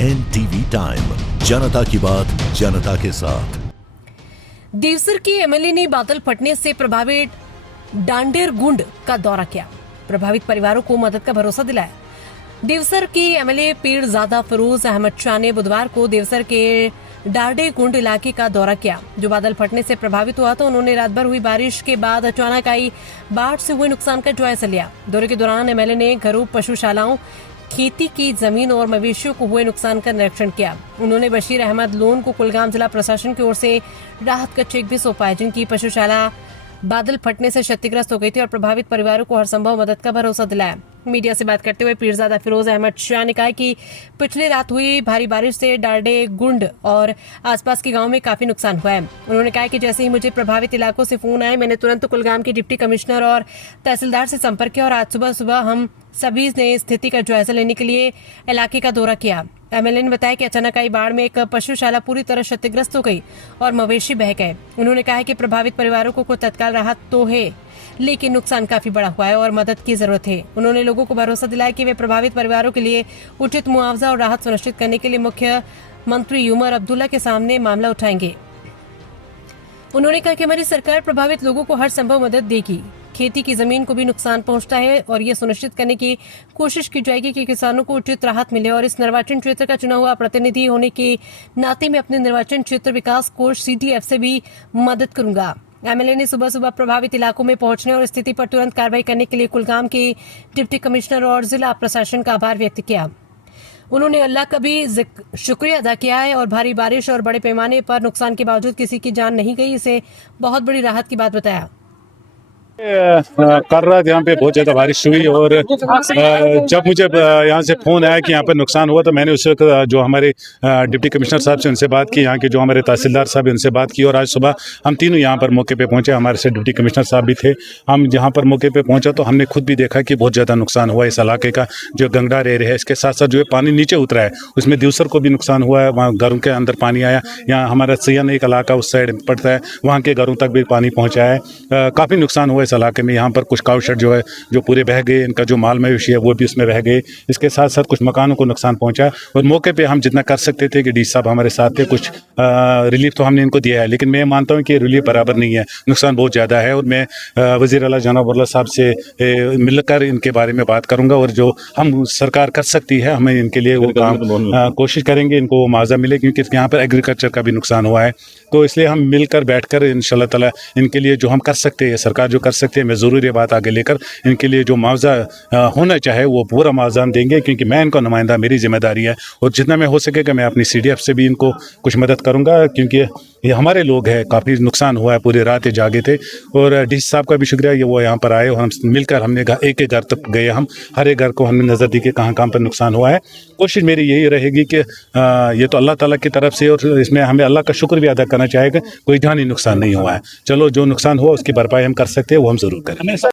NTV time, जनता की बात जनता के साथ। देवसर के एमएलए ने बादल फटने से प्रभावित डांडेर गुंड का दौरा किया, प्रभावित परिवारों को मदद का भरोसा दिलाया। देवसर के एमएलए पीरजादा फिरोज अहमद शाह ने बुधवार को देवसर के डांडेर गुंड इलाके का दौरा किया, जो बादल फटने से प्रभावित हुआ। तो उन्होंने रात भर हुई बारिश के बाद अचानक आई बाढ़ से हुए नुकसान का जायजा लिया। दौरे के दौरान एमएलए ने घरों, पशुशालाओं, खेती की जमीन और मवेशियों को हुए नुकसान का निरीक्षण किया। उन्होंने बशीर अहमद लोन को कुलगाम जिला प्रशासन की ओर से राहत का चेक भी सौंपा, जिनकी पशुशाला बादल फटने से क्षतिग्रस्त हो गई थी और प्रभावित परिवारों को हर संभव मदद का भरोसा दिलाया। मीडिया से बात करते हुए पीरजादा फिरोज अहमद शाह ने कहा कि पिछली रात हुई भारी बारिश से डांडे गुंड और आसपास के गांव में काफी नुकसान हुआ है। उन्होंने कहा कि जैसे ही मुझे प्रभावित इलाकों से फोन आए, मैंने तुरंत कुलगाम के डिप्टी कमिश्नर और तहसीलदार से संपर्क किया और आज सुबह हम सभी ने स्थिति का जायजा लेने के लिए इलाके का दौरा किया। एमएलए ने बताया कि अचानक आई बाढ़ में एक पशुशाला पूरी तरह क्षतिग्रस्त हो गई और मवेशी बह गए। उन्होंने कहा कि प्रभावित परिवारों को तत्काल राहत तो है, लेकिन नुकसान काफी बड़ा हुआ है और मदद की जरूरत है। उन्होंने लोगों को भरोसा दिलाया कि वे प्रभावित परिवारों के लिए उचित मुआवजा और राहत सुनिश्चित करने के लिए मुख्यमंत्री उमर अब्दुल्ला के सामने मामला उठाएंगे। उन्होंने कहा कि हमारी सरकार प्रभावित लोगों को हर संभव मदद देगी। खेती की जमीन को भी नुकसान पहुंचता है और ये सुनिश्चित करने की कोशिश की जाएगी कि किसानों को उचित राहत मिले। और इस निर्वाचन क्षेत्र का चुना हुआ प्रतिनिधि होने के नाते में अपने निर्वाचन क्षेत्र विकास कोष CTF से भी मदद करूंगा। एमएलए ने सुबह प्रभावित इलाकों में पहुंचने और स्थिति पर तुरंत कार्रवाई करने के लिए कुलगाम के डिप्टी कमिश्नर और जिला प्रशासन का आभार व्यक्त किया। उन्होंने अल्लाह का भी शुक्रिया अदा किया है और भारी बारिश और बड़े पैमाने पर नुकसान के बावजूद किसी की जान नहीं गई, इसे बहुत बड़ी राहत की बात बताया। कर रहा था, यहाँ पे बहुत ज़्यादा बारिश हुई और जब मुझे यहाँ से फ़ोन आया कि यहाँ पर नुकसान हुआ तो मैंने उस वक्त जो हमारे डिप्टी कमिश्नर साहब से उनसे बात की, यहाँ के जो हमारे तहसीलदार साहब उनसे बात की और आज सुबह हम तीनों यहाँ पर मौके पे पहुँचे। हमारे से डिप्टी कमिश्नर साहब भी थे। हम जहाँ पर मौके पे पहुँचा तो हमने खुद भी देखा कि बहुत ज़्यादा नुकसान हुआ इस इलाके का। जो गंगडार एरिया है, इसके साथ साथ जो है पानी नीचे उतरा है, उसमें देवसर को भी नुकसान हुआ है। वहाँ घरों के अंदर पानी आया। यहाँ हमारा सैयन एक इलाका उस साइड पड़ता है, वहाँ के घरों तक भी पानी पहुँचा है। काफ़ी नुकसान हुआ इस इलाके में। यहाँ पर कुछ काऊ शेड जो है जो पूरे बह गए, इनका जो माल मवेशी है वो भी उसमें बह गए। इसके साथ साथ कुछ मकानों को नुकसान पहुंचा और मौके पे हम जितना कर सकते थे कि डी साहब हमारे साथ थे, कुछ रिलीफ तो हमने इनको दिया है, लेकिन मैं मानता हूं कि रिलीफ बराबर नहीं है, नुकसान बहुत ज़्यादा है। और मैं वज़ीर आला जनाब उर्ला साहब से मिलकर इनके बारे में बात करूँगा और जो हम सरकार कर सकती है हमें इनके लिए वो काम कोशिश करेंगे, इनको मुआवजा मिले, क्योंकि यहाँ पर एग्रीकल्चर का भी नुकसान हुआ है। तो इसलिए हम मिलकर बैठकर इंशाल्लाह ताला इनके लिए जो हम कर सकते हैं, सरकार जो कर सकते हैं, मैं ज़रूर ये बात आगे लेकर इनके लिए जो मुआवजा होना चाहे वो पूरा मुआवजा हम देंगे, क्योंकि मैं इनका नुमाइंदा, मेरी जिम्मेदारी है और जितना मैं हो सकेगा मैं अपनी CDF से भी इनको कुछ मदद करूंगा, क्योंकि ये हमारे लोग हैं। काफ़ी नुकसान हुआ है, पूरी रात ये जागे थे और DC साहब का भी शुक्रिया ये वो यहाँ पर आए और हम मिलकर हमने एक एक घर तक गए। हम हर एक घर को हमने नज़र दी कि कहाँ कहाँ पर नुकसान हुआ है। कोशिश मेरी यही रहेगी कि ये तो अल्लाह ताला की तरफ से और इसमें हमें अल्लाह का शुक्र भी अदा करना चाहेगा, कोई जानी नुकसान नहीं हुआ है। चलो जो नुकसान हुआ उसकी भरपाई हम कर सकते हैं वो हम ज़रूर करें।